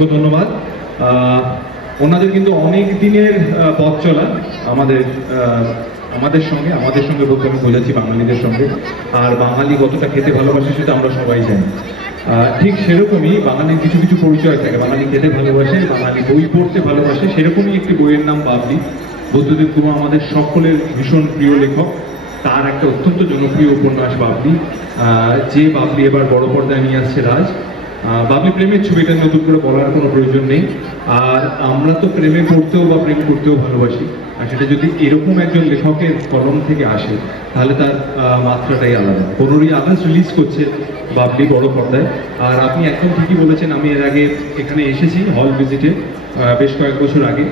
অসংখ্য ধন্যবাদ। ওনাদের কিন্তু অনেক দিনের পথ চলা আমাদের সঙ্গে বলতে আমি বোঝাচ্ছি বাঙালিদের সঙ্গে। আর বাঙালি কতটা খেতে ভালোবাসে সেটা আমরা সবাই জানি। ঠিক সেরকমই বাঙালির কিছু কিছু পরিচয় থাকে। বাঙালি খেতে ভালোবাসে, বাঙালি বই পড়তে ভালোবাসে। সেরকমই একটি বইয়ের নাম বাবলি। বুদ্ধদেব গুহা আমাদের সকলের ভীষণ প্রিয় লেখক। তার একটা অত্যন্ত জনপ্রিয় উপন্যাস বাবলি, যে বাবলি এবার বড় পর্দায় নিয়ে আসছে রাজ। বাবলি প্রেমের ছবিটা নতুন করে বলার কোনো প্রয়োজন নেই। আর আমরা তো প্রেমে পড়তেও বা প্রেম করতেও ভালোবাসি, আর সেটা যদি এরকম একজন লেখকের কলম থেকে আসে তাহলে তার মাত্রাটাই আলাদা। 15ই আগস্ট রিলিজ করছে বাবলি বড় পর্দায়। আর আপনি একদম ঠিকই বলেছেন, আমি এর আগে এখানে এসেছি হল ভিজিটে বেশ কয়েক বছর আগে।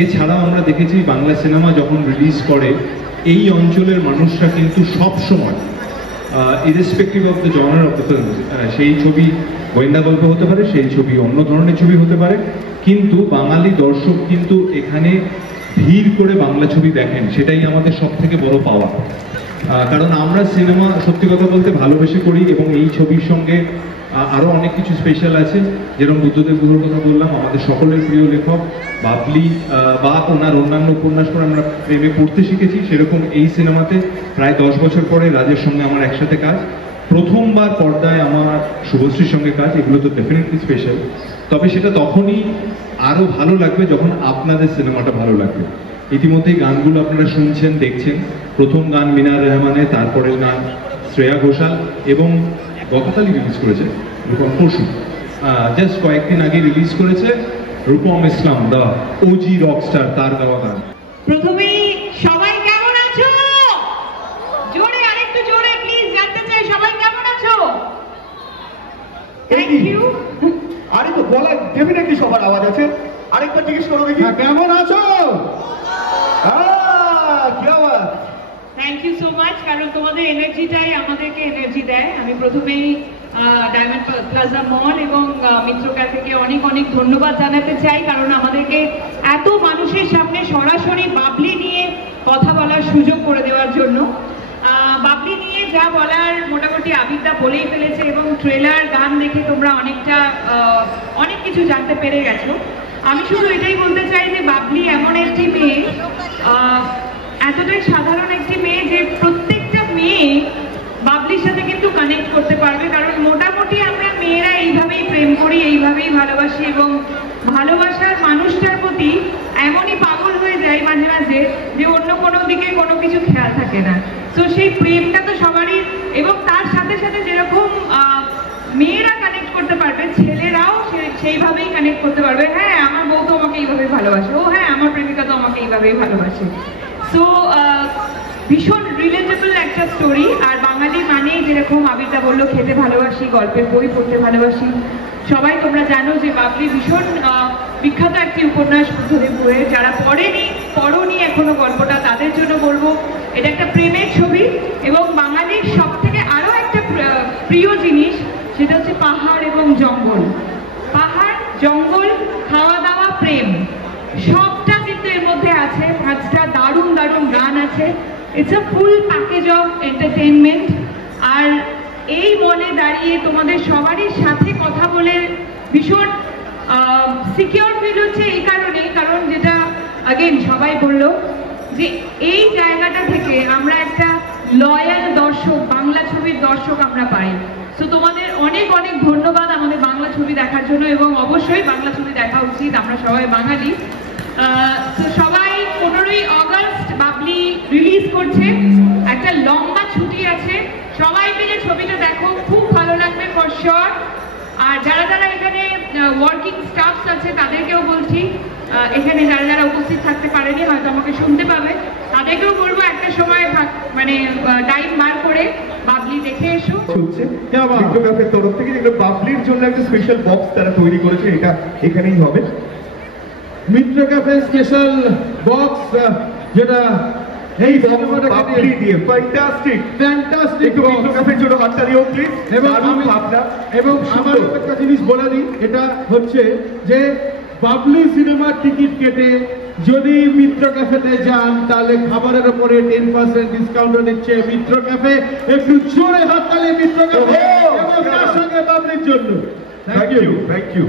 এছাড়াও আমরা দেখেছি বাংলা সিনেমা যখন রিলিজ করে এই অঞ্চলের মানুষরা কিন্তু সব সময় irrespective of the genre of the film, সেই ছবি গোয়েন্দা গল্প হতে পারে, সেই ছবি অন্য ধরনের ছবি হতে পারে, কিন্তু বাঙালি দর্শক কিন্তু এখানে ভিড় করে বাংলা ছবি দেখেন। সেটাই আমাদের সব থেকে বড় পাওয়া। কারণ আমরা সিনেমা সত্যি কথা বলতে ভালোবেসে করি, এবং এই ছবির সঙ্গে আরও অনেক কিছু স্পেশাল আছে। যেরকম বুদ্ধদেব গুহর কথা বললাম, আমাদের সকলের প্রিয় লেখক বাবলি বা ওনার অন্যান্য উপন্যাস পড়ে আমরা প্রেমে পড়তে শিখেছি। সেরকম এই সিনেমাতে প্রায় 10 বছর পরে রাজের সঙ্গে আমার একসাথে কাজ, প্রথমবার পর্দায় আমার শুভশ্রীর সঙ্গে কাজ। এগুলো তো ডেফিনেটলি স্পেশাল। তবে সেটা তখনই আরও ভালো লাগবে যখন আপনাদের সিনেমাটা ভালো লাগবে। ইতিমধ্যেই গানগুলো আপনারা শুনছেন, দেখছেন। প্রথম গান মিনার রহমানের, তারপরের গান শ্রেয়া ঘোষাল, এবং গতকালই রিলিজ করেছে রূপম, পরশু জাস্ট কয়েকদিন আগে রিলিজ করেছে রূপম ইসলাম, দা ওজি রকস্টার, তার গাওয়া গান। প্রথমেই সবাই কেমন আছো? জোরে, আরেকটু জোরে প্লিজ, জানতে চাই সবাই কেমন আছো? Thank you. আরে তো বলা ডেফিনেটলি সবার আওয়াজ আছে। আরেকবার জিজ্ঞেস করো দেখি, কেমন আছো? কি আওয়াজ? থ্যাংক ইউ সো মাচ, কারণ তোমাদের এনার্জিটাই আমাদেরকে এনার্জি দেয়। আমি প্রথমেই ডায়মন্ড প্লাজা মল এবং মিত্র ক্যাফেকে অনেক অনেক ধন্যবাদ জানাতে চাই, কারণ আমাদেরকে এত মানুষের সামনে সরাসরি বাবলি নিয়ে কথা বলার সুযোগ করে দেওয়ার জন্য। বাবলি নিয়ে যা বলার মোটামুটি আবিদা বলেই ফেলেছে, এবং ট্রেলার গান দেখে তোমরা অনেক কিছু জানতে পেরে গেছো। আমি শুধু এটাই বলতে চাই যে বাবলি এমন একটি মেয়ে, এতটাই সাধারণ একটি মেয়ে যে প্রত্যেকটা মেয়ে বাবলির সাথে কিন্তু কানেক্ট করতে পারবে। কারণ মোটামুটি আমরা মেয়েরা এইভাবেই প্রেম করি, এইভাবেই ভালোবাসি, এবং ভালোবাসার মানুষটার প্রতি এমনই পাগল হয়ে যায় মাঝে মাঝে যে অন্য কোনো দিকে কোনো কিছু খেয়াল থাকে না। তো সেই প্রেমটা তো সবারই, এবং তার সাথে সাথে যেরকম মেয়েরা কানেক্ট করতে পারবে, ছেলেরাও সেইভাবেই কানেক্ট করতে পারবে। হ্যাঁ, আমার বউ তো আমাকে এইভাবেই ভালোবাসে, ও হ্যাঁ আমার প্রেমিকা তো আমাকে এইভাবেই ভালোবাসে। সো ভীষণ রিলেটেবল একটা স্টোরি। আর বাঙালি মানে যেরকম আবিদা বললো, খেতে ভালোবাসি, গল্পের বই পড়তে ভালোবাসি। সবাই তোমরা জানো যে বাবলি ভীষণ বিখ্যাত একটি উপন্যাস বুদ্ধদেব গুহের। যারা পড়নি এখনো গল্পটা, তাদের জন্য বলবো এটা একটা প্রেমের ছবি। এবং বাঙালির সব থেকে আরো একটা প্রিয় জিনিস, সেটা হচ্ছে পাহাড় এবং জঙ্গল। পাহাড়, জঙ্গল, খাওয়া দাওয়া, প্রেম, সবটা কিন্তু এর মধ্যে আছে। 5টা দারুণ দারুণ গান আছে। It's a full package of entertainment. আর এই মনে দাঁড়িয়ে তোমাদের সবারই সাথে কথা বলে ভীষণ সিকিউর ফিল হচ্ছে এই কারণে, কারণ যেটা আগেন সবাই বললো যে এই জায়গাটা থেকে আমরা একটা লয়াল দর্শক, বাংলা ছবির দর্শক আমরা পাই। তো তোমাদের অনেক অনেক ধন্যবাদ আমাদের বাংলা ছবি দেখার জন্য, এবং অবশ্যই বাংলা ছবি দেখা উচিত, আমরা সবাই বাঙালি। তো সবাই 15ই আগস্ট বাবলি রিলিজ করছে, একটা লম্বা ছুটি আছে, সবাই মিলে ছবিটা দেখো, খুব ভালো লাগবে ফর শিওর। আর যারা যারা এখানে ওয়ার্কিং স্টাফস আছে তাদেরকেও বলছি, এখানে যারা যারা উপস্থিত থাকতে পারেনি হয়তো আমাকে শুনতে পাবে, তাদেরকেও বলবো একটা সময় মানে টাইম বার করে বাবলি দেখে এসো। হচ্ছে মিত্র ক্যাফের তরফ থেকে যেগুলো বাবলির জন্য একটা স্পেশাল বক্স তারা তৈরি করেছে, এটা এখানেই হবে। মিত্র ক্যাফে স্পেশাল বক্স, যেটা এই বাবলি দিয়ে ফ্যান্টাস্টিক মিত্র ক্যাফের জন্য হাততালিও প্লিজ। এবং আমার একটা জিনিস বলে দিই, এটা হচ্ছে যে বাবলি সিনেমার টিকিট কেটে যদি মিত্র ক্যাফেতে যান তাহলে খাবারের উপরে 10% ডিসকাউন্ট দিচ্ছে মিত্র ক্যাফে। একটু জোরে হাততালি মিত্র ক্যাফে এবং তার সঙ্গে বাবলির জন্য। Thank you.